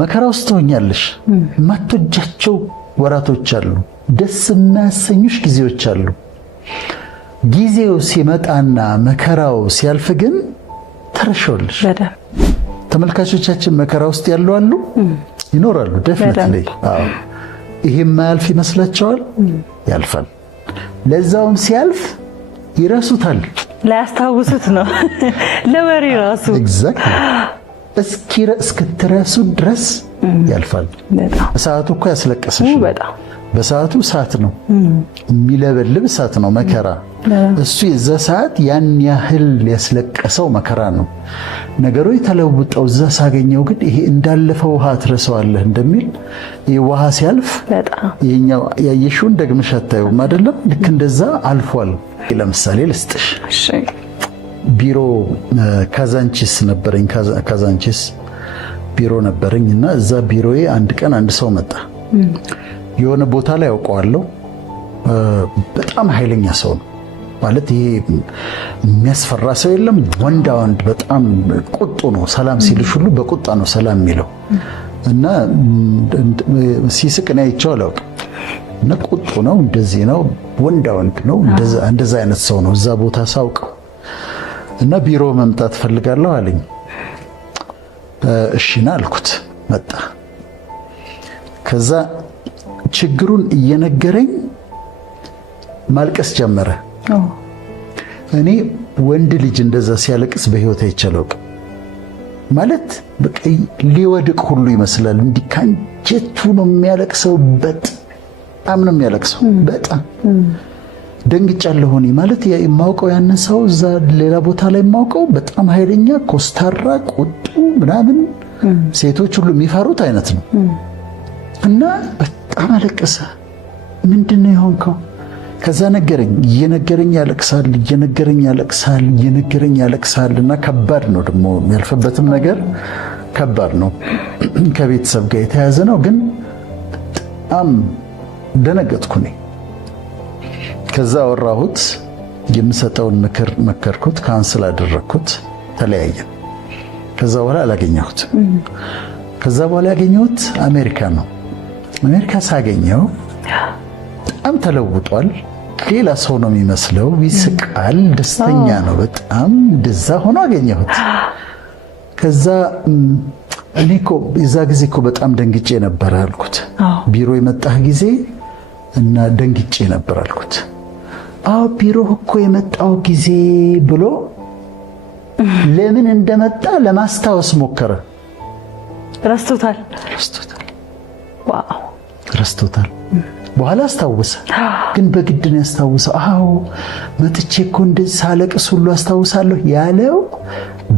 መከራ ውስጥ ሆኛለሽ ማትወጃቸው ወራቶች አሉ ደስ የማያሰኙሽ ጊዜዎች አሉ ጊዜው ሲመጣና መከራው ሲያልፍ ግን ተረሾልሽ ተመልካቾቻችን መከራ ውስጥ ያሉ አሉ ይኖራሉ definitely አዎ ይሄ ማያልፍ ይመስላችኋል ያልፋል ለዛውም ሲያልፍ ይረሱታል ላያስታውሱት ነው ለወሬ ራሱ exactly እስክትረሱ ድረስ ያልፋል በሰዓቱ እኮ ያስለቀሰሽ በሰዓቱ ሰዓት ነው የሚለበልብ ሰዓት ነው መከራ እሱ የዛ ሰዓት ያን ያህል ያስለቀሰው መከራ ነው ነገሮች ተለውጠው እዛ ሳገኘው ግን ይሄ እንዳለፈው ውሃ ትረሳዋለህ እንደሚል ይሄ ውሃ ሲያልፍ ይሄኛው ያየሽውን ደግመሽ አታዩም አይደለም ልክ እንደዛ አልፏል ለምሳሌ ልስጥሽ ቢሮ ካዛንቺስ ነበረኝ ካዛንቺስ ቢሮ ነበረኝና እዛ ቢሮዬ አንድ ቀን አንድ ሰው መጣ የሆነ ቦታ ላይ አውቀዋለሁ በጣም ኃይለኛ ሰው ነው ማለት ይሄ የሚያስፈራ ሰው የለም ወንዳ ወንድ በጣም ቁጡ ነው ሰላም ሲልሽ ሁሉ በቁጣ ነው ሰላም የሚለው እና ሲስቅ ነው አይቼዋለሁ እና ቁጡ ነው እንደዚህ ነው ወንዳ ወንድ ነው እንደዛ አይነት ሰው ነው እዛ ቦታ ሳውቀው እና ቢሮ መምጣት ፈልጋለሁ አለኝ እሺና አልኩት መጣ ከዛ ችግሩን እየነገረኝ ማልቀስ ጀመረ እኔ ወንድ ልጅ እንደዛ ሲያለቅስ በህይወት አይቻለው ማለት በቃ ሊወድቅ ሁሉ ይመስላል እንዲካንጀቱ ነው የሚያለቅሰው በጣም ነው የሚያለቅሰው በጣም ደንግጫለሁ እኔ ማለት የማውቀው ያንን ሰው እዛ ሌላ ቦታ ላይ የማውቀው በጣም ኃይለኛ ኮስታራ ቁጡ ምናምን ሴቶች ሁሉ የሚፈሩት አይነት ነው እና በጣም አለቀሰ ምንድነው የሆንከው ከዛ ነገረኝ እየነገረኝ ያለቅሳልና ከባድ ነው ደግሞ የሚያልፈበትም ነገር ከባድ ነው ከቤተሰብ ጋር የተያዘ ነው ግን በጣም ደነገጥኩ ነኝ ከዛ ወራሁት የምሰጠውን ምክር መከርኩት ካንስል አደረኩት ተለያየን ከዛ በኋላ አላገኘሁት ከዛ በኋላ ያገኘሁት አሜሪካ ነው አሜሪካ ሳገኘው በጣም ተለውጧል ሌላ ሰው ነው የሚመስለው ይስቃል ደስተኛ ነው በጣም እንደዛ ሆኖ አገኘሁት ከዛ እኔኮ እዛ ጊዜ እኮ በጣም ደንግጬ ነበር አልኩት ቢሮ የመጣህ ጊዜ እና ደንግጬ ነበር አልኩት ቢሮ እኮ የመጣው ጊዜ ብሎ ለምን እንደመጣ ለማስታወስ ሞከረ ረስቶታል ዋው ረስቶታል በኋላ አስታወሰ ግን በግድ ነው ያስታወሰው መጥቼ እኮ እንደዚህ ሳለቅስ ሁሉ አስታውሳለሁ ያለው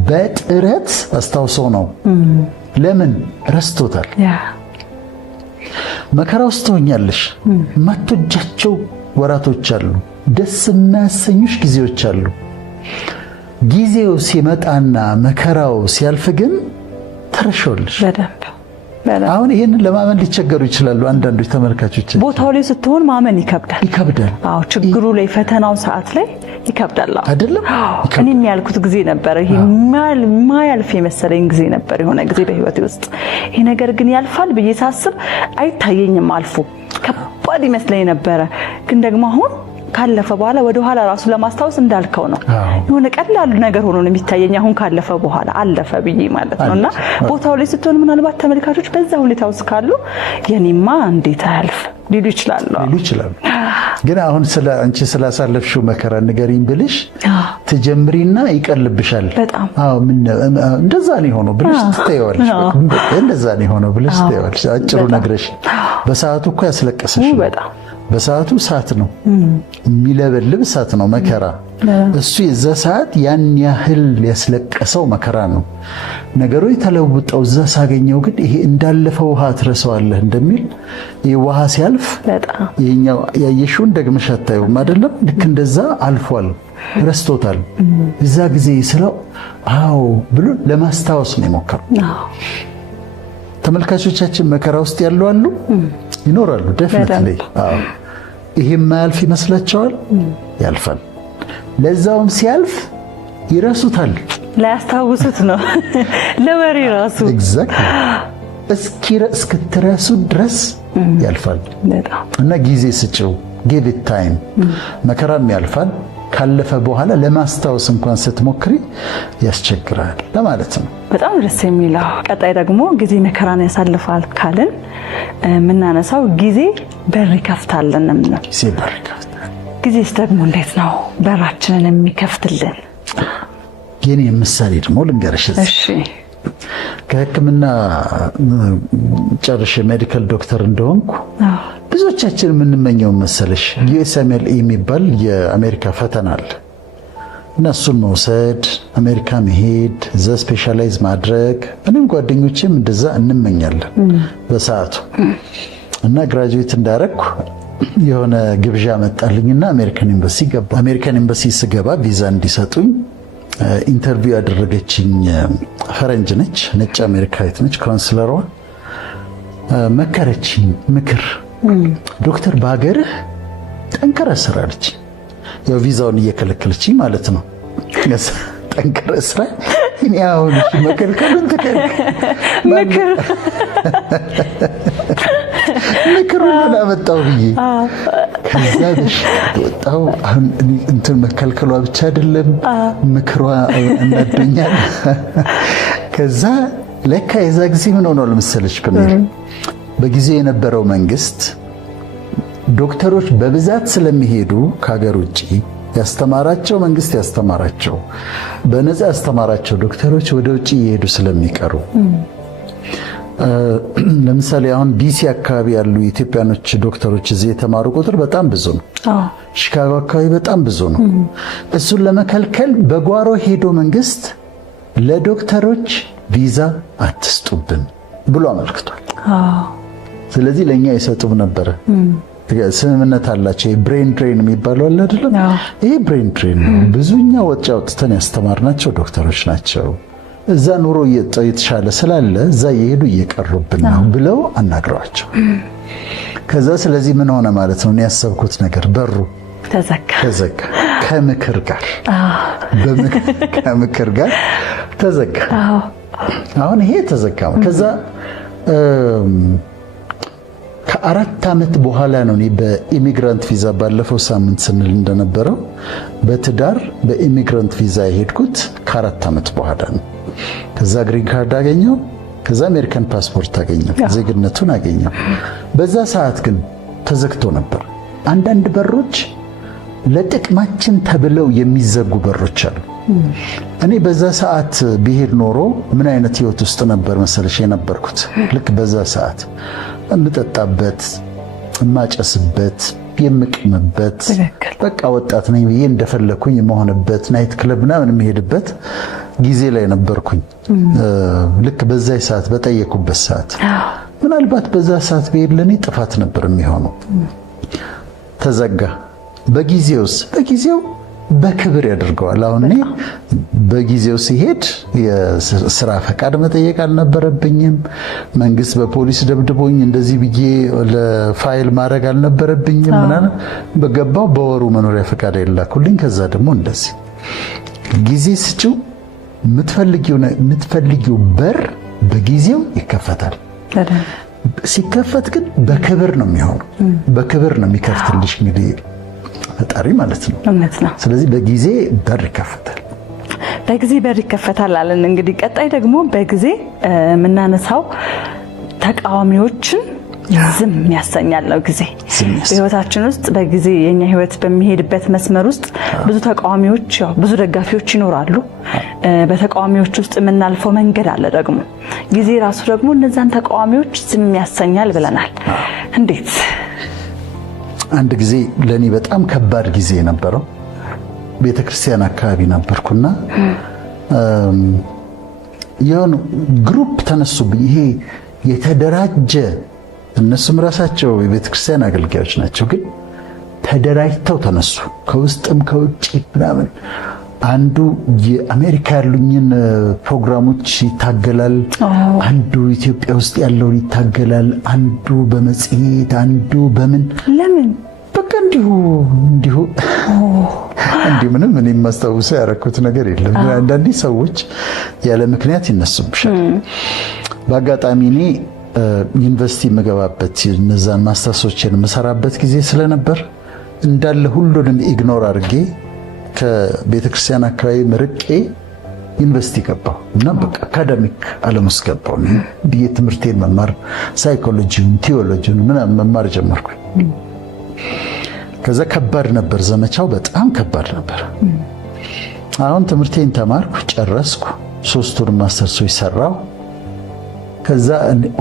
በጥረት አስታውሶ ነው ለምን ረስቶታል መከራ ውስጥ ሆኛለሽ ማትወጃቸው ወራቶች አሉ ደስ የማያሰኙሽ ጊዜዎች አሉ ጊዜው ሲመጣና መከራው ሲያልፍ ግን ተረሾልሽ አሁን ይሄንን ለማመን ሊቸገሩ ይችላሉ አንዳንዶች ተመልካቾች ቦታው ላይ ስትሆን ማመን ይከብዳል ችግሩ ላይ ፈተናው ሰዓት ላይ ይከብዳል አይደለም እኔም ያልኩት ጊዜ ነበር ይሄ ማያልፍ የመሰለኝ ጊዜ ነበር የሆነ ጊዜ በህይወቴ ውስጥ ይሄ ነገር ግን ያልፋል ብዬ ሳስብ አይታየኝም አልፎ ከባድ ይመስለኝ ነበር ግን ደግሞ አሁን ካለፈ በኋላ ወደ ኋላ ራሱ ለማስታወስ እንዳልከው ነው የሆነ ቀላል ነገር ሆኖ ነው የሚታየኝ አሁን ካለፈ በኋላ አለፈ ብዬ ማለት ነውና ቦታው ላይ ስትሆን ምናልባት ተመልካቾች በዛ ሁኔታ ውስጥ ካሉ የኔማ እንዴት አያልፍ ሊሉ ይችላሉ ግን አሁን አንቺ ስላሳለፍሽው መከራ ንገሪኝ ብልሽ ትጀምሪና ይቀልብሻል ምን እንደዛ ነው ሆኖ ብልሽ ትተይዋለሽ እንደዛ ነው ሆኖ ብልሽ ትተይዋለሽ አጭሩ ነግረሽ በሰዓቱ እኮ ያስለቀሰሽ በሰዓቱ ሰዓት ነው የሚለበልብ ሰዓት ነው መከራ እሱ የዛ ሰዓት ያን ያህል ያስለቀሰው መከራ ነው ነገሮች ተለውጠው እዛ ሳገኘው ግን ይሄ እንዳለፈው ውሃ ትረሳዋለህ እንደሚል ይሄ ውሃ ሲያልፍ ይሄኛው ያየሽውን ደግመሽ አታዩም አይደለም ልክ እንደዛ አልፏል ረስቶታል እዛ ጊዜ ስለው ብሎ ለማስታወስ ነው የሞከረው ተመልካቾቻችን መከራ ውስጥ ያሉ አሉ ይኖራሉ definitely ይሄ ማያልፍ ይመስላችኋል ያልፋል ለዛውም ሲያልፍ ይረሱታል ላያስታውሱት ነው ለወሬ ራሱ exactly እስክትረሱ ድረስ ያልፋል እና ጊዜ ስጪው give it time መከራም ያልፋል ካለፈ በኋላ ለማስታወስ እንኳን ስትሞክሪ ያስቸግራል ለማለት ነው በጣም ደስ የሚለው ቀጣይ ደግሞ ጊዜ መከራን ያሳልፋል ካልን ምናነሳው ጊዜ በር ይከፍታልን ነው ጊዜ በር ይከፍታል ጊዜስ ደግሞ እንዴት ነው በራችንን የሚከፍትልን የኔ ምሳሌ ደግሞ ልንገርሽ እሺ ከህክምና ጨርሼ ሜዲካል ዶክተር እንደሆንኩ ብዙዎቻችን የምንመኘው መሰለሽ USMLE የሚባል የአሜሪካ ፈተና አለ እና እሱን መውሰድ አሜሪካ መሄድ እዛ ስፔሻላይዝ ማድረግ እኔም ጓደኞቼም እንደዛ እንመኛለን በሰዓቱ እና ግራጁዌት እንዳረኩ የሆነ ግብዣ መጣልኝና አሜሪካን ኤምባሲ ገባ አሜሪካን ኤምባሲ ስገባ ቪዛ እንዲሰጡኝ ኢንተርቪው ያደረገችኝ ፈረንጅ ነች ነጭ አሜሪካዊት ነች ካውንስለሯ መከረችኝ ምክር ዶክተር ባገርህ ጠንከረ ስራ አለች ያው ቪዛውን እየከለከለችኝ ማለት ነው ጠንከረ ስራ እኔ አሁን መከልከሉን ተከልከል ምክሩን አመጣው ብዬ ከዛ ወጣው አሁን እንትን መከልከሏ ብቻ አይደለም ምክሯ እናደኛል ከዛ ለካ የዛ ጊዜ ምን ሆኖ ለምሳሌሽ ፕሪሚየር በጊዜ የነበረው መንግስት ዶክተሮች በብዛት ስለሚሄዱ ከሀገር ውጪ ያስተማራቸው መንግስት ያስተማራቸው በነፃ ያስተማራቸው ዶክተሮች ወደ ውጪ ይሄዱ ስለሚቀሩ ለምሳሌ አሁን ዲሲ አካባቢ ያሉ ኢትዮጵያኖች ዶክተሮች እዚህ የተማሩ ቁጥር በጣም ብዙ ነው ሺካጎ አካባቢ በጣም ብዙ ነው እሱን ለመከልከል በጓሮ ሄዶ መንግስት ለዶክተሮች ቪዛ አትስጡብን ብሎ አመልክቷል ስለዚህ ለኛ ይሰጡም ነበር ስምምነት አላቸው ብሬን ድሬን የሚባለው አለ አይደል ይሄ ብሬን ድሬን ብዙኛ ወጪ አውጥተን ያስተማርናቸው ዶክተሮች ናቸው እዛ ኑሮ የተሻለ ስላለ እዛ ይሄዱ እየቀሩብን ነው ብለው አናግረዋቸው ከዛ ስለዚህ ምን ሆነ ማለት ነው ያሰብኩት ነገር በሩ ተዘጋ ከምክር ጋር ተዘጋ አሁን ይሄ ተዘጋ ከዛ ከ4 አመት በኋላ ነው በኢሚግራንት ቪዛ ባለፈው ሳምንት ስንል እንደነበረው በትዳር በኢሚግራንት ቪዛ የሄድኩት ከ4 አመት በኋላ ነው ከዛ ግሪን ካርድ አገኘው ከዛ አሜሪካን ፓስፖርት አገኘው ዜግነቱን አገኘው በዛ ሰዓት ግን ተዘግቶ ነበር አንዳንድ በሮች ለጥቅማችን ተብለው የሚዘጉ በሮች አሉ እኔ በዛ ሰዓት ቢሄድ ኖሮ ምን አይነት ህይወት ውስጥ ነበር መሰለሽ የነበርኩት ልክ በዛ ሰዓት እንጠጣበት ማጨስበት የምቅምበት በቃ ወጣት ነኝ ብዬ እንደፈለኩኝ መሆንበት ናይት ክለብ ምናምን የሚሄድበት ጊዜ ላይ ነበርኩኝ ልክ በዛ ሰዓት በጠየቁበት ሰዓት ምናልባት በዛ ሰዓት ቢሄድ ለኔ ጥፋት ነበር የሚሆነው ተዘጋ በጊዜው በክብር ያደርገዋል አሁን እኔ በጊዜው ሲሄድ የሥራ ፈቃድ መጠየቅ አልነበረብኝም መንግስት በፖሊስ ደብድቦኝ እንደዚህ ብዬ ለፋይል ማድረግ አልነበረብኝም ምናምን በገባው በወሩ መኖሪያ ፈቃድ ይላኩልኝ ከዛ ደግሞ እንደዚህ ጊዜ ስጪው የምትፈልጊው በር በጊዜው ይከፈታል ሲከፈት ግን በክብር ነው የሚሆነው በክብር ነው የሚከፍትልሽ እንግዲህ ፈጣሪ ማለት ነው ስለዚህ በጊዜ በር ይከፈታል በጊዜ በር ይከፈታል አለን እንግዲህ ቀጣይ ደግሞ በጊዜ ምናነሳው ተቃዋሚዎችን ዝም ያሰኛል ነው ጊዜ በህይወታችን ውስጥ በጊዜ የኛ ህይወት በሚሄድበት መስመር ውስጥ ብዙ ተቃዋሚዎች ብዙ ደጋፊዎች ይኖራሉ በተቃዋሚዎች ውስጥ የምናልፈው መንገድ አለ ደግሞ ጊዜ ራሱ ደግሞ እነዛን ተቃዋሚዎች ዝም ያሰኛል ብለናል እንዴት አንድ ጊዜ ለኔ በጣም ከባድ ጊዜ ነበረው ቤተክርስቲያን አካባቢ ነበርኩና የሆነ ግሩፕ ተነሱብኝ ይሄ የተደራጀ እነሱም ራሳቸው የቤተክርስቲያን አገልጋዮች ናቸው ግን ተደራጅተው ተነሱ ከውስጥም ከውጭ ምናምን አንዱ የአሜሪካ ያሉኝን ፕሮግራሞች ይታገላል አንዱ ኢትዮጵያ ውስጥ ያለው ይታገላል አንዱ በመጽሔት አንዱ በምን ለምን በቃ እንዲሁ ምንም እኔ ማስተዋወስ ያረኩት ነገር የለም አንዳንዴ ሰዎች ያለ ምክንያት ይነሱብሻል በአጋጣሚ እኔ ዩኒቨርሲቲ መገባበት እነዛን ማስተርሶችን መሰራበት ጊዜ ስለነበር እንዳለ ሁሉንም ኢግኖር አድርጌ ከቤተክርስቲያን አካባቢ መርቄ ዩኒቨርሲቲ ገባሁ እና በቃ አካዳሚክ ዓለም ውስጥ ገባሁ። ትምህርቴን መማር ሳይኮሎጂውን፣ ቲዮሎጂውን ምናምን መማር ጀመርኩ። ከዛ ከባድ ነበር ዘመቻው፣ በጣም ከባድ ነበር። አሁን ትምህርቴን ተማርኩ፣ ጨረስኩ። 3 ወር ማስተርሶች ሰራው። ከዛ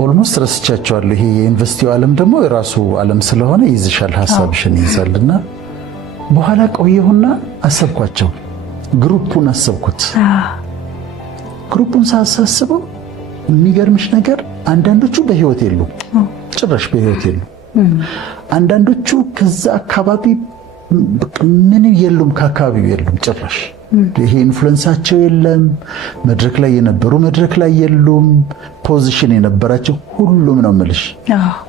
ኦልሞስት ረስቻቸዋለሁ። ይሄ የዩኒቨርሲቲው ዓለም ደግሞ የራሱ ዓለም ስለሆነ ይዝሻል፣ ሐሳብሽን ይይዛልና በኋላ ቆየሁና አሰብኳቸው። ግሩፑን አሰብኩት። ግሩፑን ሳስበው የሚገርምሽ ነገር አንዳንዶቹ በህይወት የሉም፣ ጭራሽ በህይወት የሉም። አንዳንዶቹ ከዛ አካባቢ ምንም የሉም፣ ከአካባቢው የሉም ጭራሽ። ይሄ ኢንፍሉዌንሳቸው የለም። መድረክ ላይ የነበሩ መድረክ ላይ የሉም። ፖዚሽን የነበራቸው ሁሉም ነው የምልሽ፣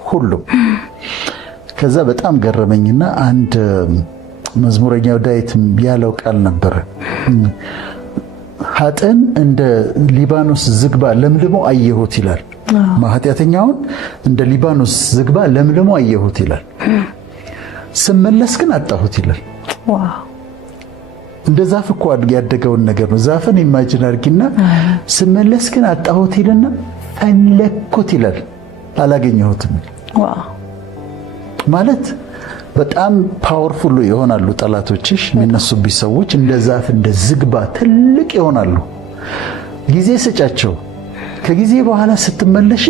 ሁሉም። ከዛ በጣም ገረመኝና አንድ መዝሙረኛው ዳዊት ያለው ቃል ነበረ። ኃጥእን እንደ ሊባኖስ ዝግባ ለምልሞ አየሁት ይላል። ኃጢአተኛውን እንደ ሊባኖስ ዝግባ ለምልሞ አየሁት ይላል። ስመለስ ግን አጣሁት ይላል። እንደ ዛፍ እኮ ያደገውን ነገር ነው። ዛፍን ኢማጂን አድርጊና ስመለስ ግን አጣሁት ይልና ፈለኩት ይላል። አላገኘሁትም ማለት በጣም ፓወርፉል ይሆናሉ ጠላቶችሽ። የሚነሱብሽ ሰዎች እንደ ዛፍ እንደ ዝግባ ትልቅ ይሆናሉ። ጊዜ ስጫቸው። ከጊዜ በኋላ ስትመለሺ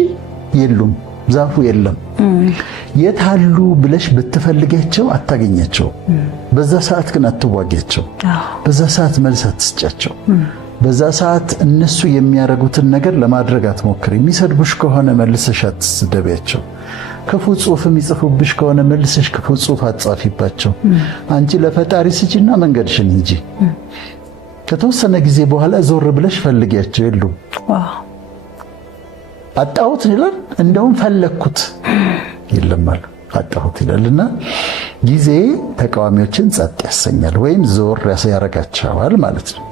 የሉም፣ ዛፉ የለም። የት አሉ ብለሽ ብትፈልጊያቸው አታገኛቸው። በዛ ሰዓት ግን አትዋጊያቸው። በዛ ሰዓት መልስ አትስጫቸው። በዛ ሰዓት እነሱ የሚያደርጉትን ነገር ለማድረግ አትሞክሪ። የሚሰድቡሽ ከሆነ መልሰሽ አትስደቢያቸው። ክፉ ጽሑፍ የሚጽፉብሽ ከሆነ መልሰሽ ክፉ ጽሑፍ አትጻፊባቸው። አንቺ ለፈጣሪ ስጪና መንገድሽን ሂጂ። ከተወሰነ ጊዜ በኋላ ዞር ብለሽ ፈልጊያቸው፣ የሉም። አጣሁት ይላል። እንደውም ፈለኩት የለም አለ። አጣሁት ይላልና ጊዜ ተቃዋሚዎችን ጸጥ ያሰኛል ወይም ዞር ያረጋቸዋል ማለት ነው።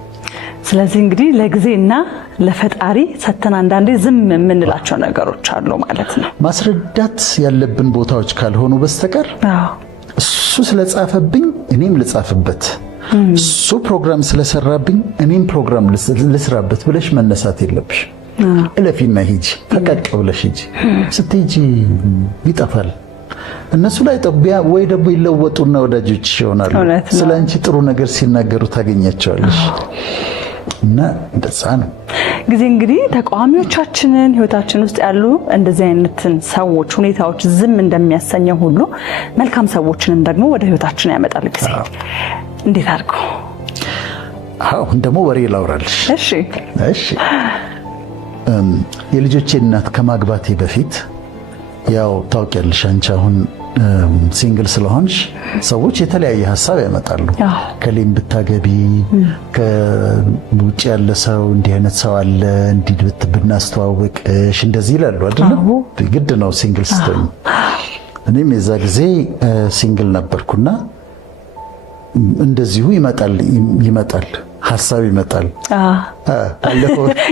ስለዚህ እንግዲህ ለጊዜና ለፈጣሪ ሰተን አንዳንዴ ዝም የምንላቸው ነገሮች አሉ ማለት ነው። ማስረዳት ያለብን ቦታዎች ካልሆኑ በስተቀር እሱ ስለጻፈብኝ እኔም ልጻፍበት፣ እሱ ፕሮግራም ስለሰራብኝ እኔም ፕሮግራም ልስራበት ብለሽ መነሳት የለብሽ። እለፊና ሂጂ፣ ፈቀቅ ብለሽ ሂጂ። ስትሄጂ ይጠፋል። እነሱ ላይ ጠቢያ ወይ ደግሞ ይለወጡና ወዳጆች ይሆናሉ። ስለአንቺ ጥሩ ነገር ሲናገሩ ታገኛቸዋለሽ። እና እንደዛ ነው ጊዜ እንግዲህ ተቃዋሚዎቻችንን ህይወታችን ውስጥ ያሉ እንደዚህ አይነትን ሰዎች ሁኔታዎች ዝም እንደሚያሰኘው ሁሉ መልካም ሰዎችንም ደግሞ ወደ ህይወታችን ያመጣል ጊዜ። እንዴት አድርጎ? አሁን ደግሞ ወሬ ላውራልሽ። እሺ የልጆቼ እናት ከማግባቴ በፊት ያው ታውቂያለሽ አንቺ አሁን ሲንግል ስለሆንሽ ሰዎች የተለያየ ሐሳብ ያመጣሉ። ከሌም ብታገቢ ከውጭ ያለ ሰው እንዲህ አይነት ሰው አለ እንዲህ ብናስተዋውቅሽ እንደዚህ ይላሉ አይደል? ግድ ነው ሲንግል ስትሆኝ። እኔም የዛ ጊዜ ሲንግል ነበርኩና እንደዚሁ ይመጣል ሐሳብ ይመጣል።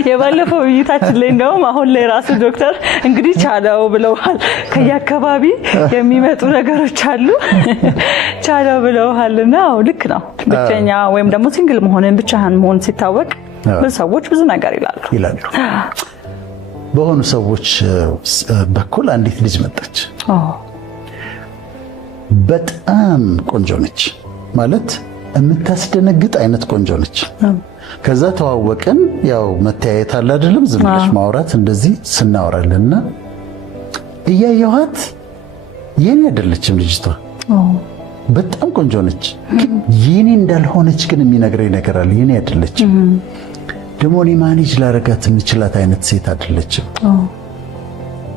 የባለፈው ውይይታችን ላይ እንደውም አሁን ላይ ራሱ ዶክተር እንግዲህ ቻለው ብለዋል። ከየአካባቢ የሚመጡ ነገሮች አሉ ቻለው ብለዋልና ልክ ነው። ብቸኛ ወይም ደግሞ ሲንግል መሆንን ብቻህን መሆን ሲታወቅ ብዙ ሰዎች ብዙ ነገር ይላሉ። በሆኑ ሰዎች በኩል አንዲት ልጅ መጣች። በጣም ቆንጆ ነች ማለት የምታስደነግጥ አይነት ቆንጆ ነች። ከዛ ተዋወቅን። ያው መተያየት አለ አይደለም፣ ዝም ብለሽ ማውራት እንደዚህ ስናወራለንና እያየኋት የኔ አይደለችም ልጅቷ። በጣም ቆንጆ ነች፣ የኔ እንዳልሆነች ግን የሚነግረኝ ነገር አለ። የኔ አይደለችም ደግሞ እኔ ማኔጅ ላረጋት የምችላት አይነት ሴት አይደለችም።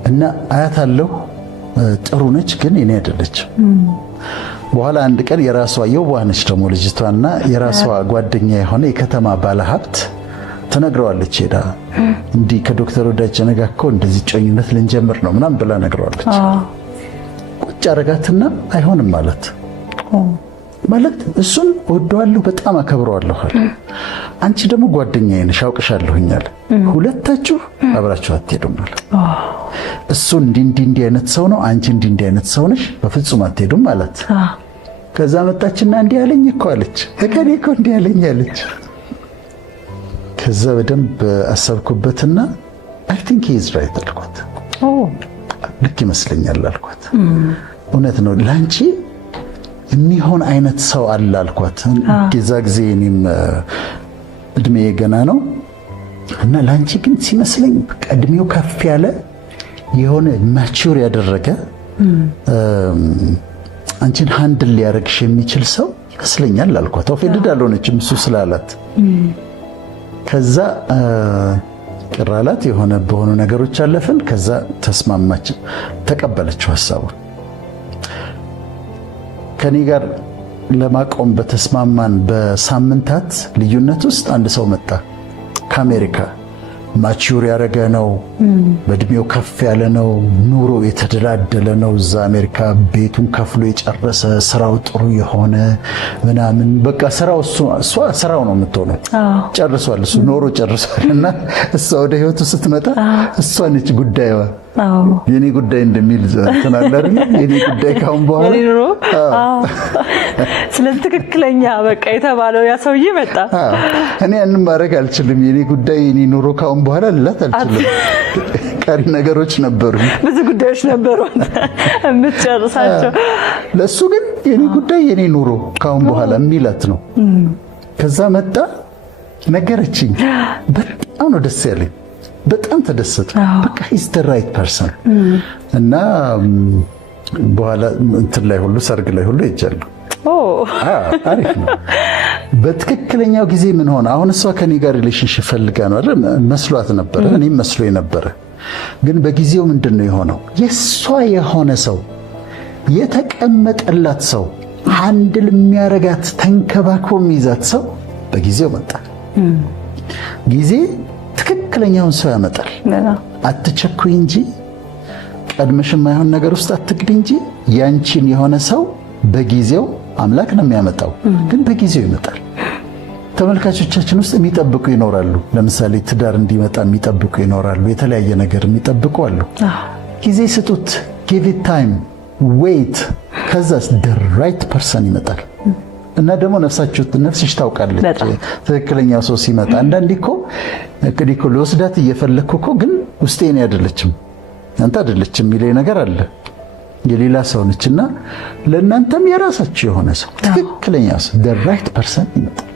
እና አያታለሁ ጥሩ ነች፣ ግን የኔ አይደለችም። በኋላ አንድ ቀን የራሷ የዋህ ነች ደግሞ ልጅቷና የራሷ ጓደኛ የሆነ የከተማ ባለሀብት ትነግረዋለች። ሄዳ እንዲህ ከዶክተር ወዳጄ ጋር እኮ እንደዚህ ጮኝነት ልንጀምር ነው ምናምን ብላ ነግረዋለች። ቁጭ አረጋትና አይሆንም ማለት ማለት እሱን ወደዋለሁ በጣም አከብረዋለሁ አለ። አንቺ ደግሞ ጓደኛዬ ነሽ አውቅሻለሁኝ አለ። ሁለታችሁ አብራችሁ አትሄዱም አለ። እሱ እንዲህ አይነት ሰው ነው፣ አንቺ እንዲህ አይነት ሰው ነሽ፣ በፍጹም አትሄዱም አላት። ከዛ መጣችና እንዲህ ያለኝ እኮ አለች፣ እከሌ እኮ እንዲህ ያለኝ አለች። ከዛ በደንብ አሰብኩበትና አይ ቲንክ ሂ ኢዝ ራይት አልኳት። ልክ ይመስለኛል አልኳት። እውነት ነው ላንቺ የሚሆን አይነት ሰው አለ አልኳት። የዛ ጊዜ እኔም እድሜ ገና ነው እና ላንቺ ግን ሲመስለኝ እድሜው ከፍ ያለ የሆነ ማቹር ያደረገ አንቺን ሃንድል ሊያደርግሽ የሚችል ሰው ይመስለኛል አልኳት። ኦፌንድድ አልሆነችም እሱ ስላላት። ከዛ ቅር አላት። የሆነ በሆኑ ነገሮች አለፍን። ከዛ ተስማማች፣ ተቀበለችው ሐሳቡን። ከኔ ጋር ለማቆም በተስማማን በሳምንታት ልዩነት ውስጥ አንድ ሰው መጣ ከአሜሪካ። ማቹር ያደረገ ነው፣ በእድሜው ከፍ ያለ ነው፣ ኑሮ የተደላደለ ነው። እዛ አሜሪካ ቤቱን ከፍሎ የጨረሰ ስራው ጥሩ የሆነ ምናምን በቃ ስራው እሷ ስራው ነው የምትሆነው። ጨርሷል፣ እሱ ኖሮ ጨርሷል። እና እሷ ወደ ህይወቱ ስትመጣ እሷ ነች ጉዳይዋ። የኔ ጉዳይ እንደሚል ተናገር። የኔ ጉዳይ ካሁን በኋላ ስለዚህ ትክክለኛ በቃ የተባለው ያ ሰውዬ መጣ። እኔ ያንን ማድረግ አልችልም። የኔ ጉዳይ የኔ ኑሮ ካሁን በኋላ ልላት አልችልም። ቀሪ ነገሮች ነበሩ፣ ብዙ ጉዳዮች ነበሩ የምትጨርሳቸው። ለሱ ግን የኔ ጉዳይ የኔ ኑሮ ካሁን በኋላ የሚላት ነው። ከዛ መጣ ነገረችኝ። በጣም ነው ደስ ያለኝ። በጣም ተደሰተ። በቃ he's the right person እና በኋላ እንትን ላይ ሁሉ ሰርግ ላይ ሁሉ ሄጃለሁ። አሪፍ ነው። በትክክለኛው ጊዜ ምን ሆነ? አሁን እሷ ከኔ ጋር ሪሌሽንሺፕ ፈልጋ ነው አይደል? መስሏት ነበረ፣ እኔም መስሎኝ ነበረ። ግን በጊዜው ምንድነው የሆነው? የሷ የሆነ ሰው የተቀመጠላት ሰው ሃንድል የሚያረጋት ተንከባክቦ የሚይዛት ሰው በጊዜው መጣ። ጊዜ ትክክለኛውን ሰው ያመጣል። አትቸኩይ እንጂ ቀድመሽ የማይሆን ነገር ውስጥ አትግቢ እንጂ ያንቺን የሆነ ሰው በጊዜው አምላክ ነው የሚያመጣው፣ ግን በጊዜው ይመጣል። ተመልካቾቻችን ውስጥ የሚጠብቁ ይኖራሉ። ለምሳሌ ትዳር እንዲመጣ የሚጠብቁ ይኖራሉ። የተለያየ ነገር የሚጠብቁ አሉ። ጊዜ ስጡት። give it time, wait። ከዛስ the right person ይመጣል። እና ደግሞ ነፍስሽ ታውቃለች ትክክለኛው ሰው ሲመጣ። አንዳንዴ እኮ ለወስዳት እየፈለኩ እኮ ግን ውስጤ እኔ አይደለችም አንተ አይደለችም የሚለኝ ነገር አለ። የሌላ ሰው ነችና ለእናንተም የራሳችሁ የሆነ ሰው ትክክለኛ ሰው the right person ይመጣል።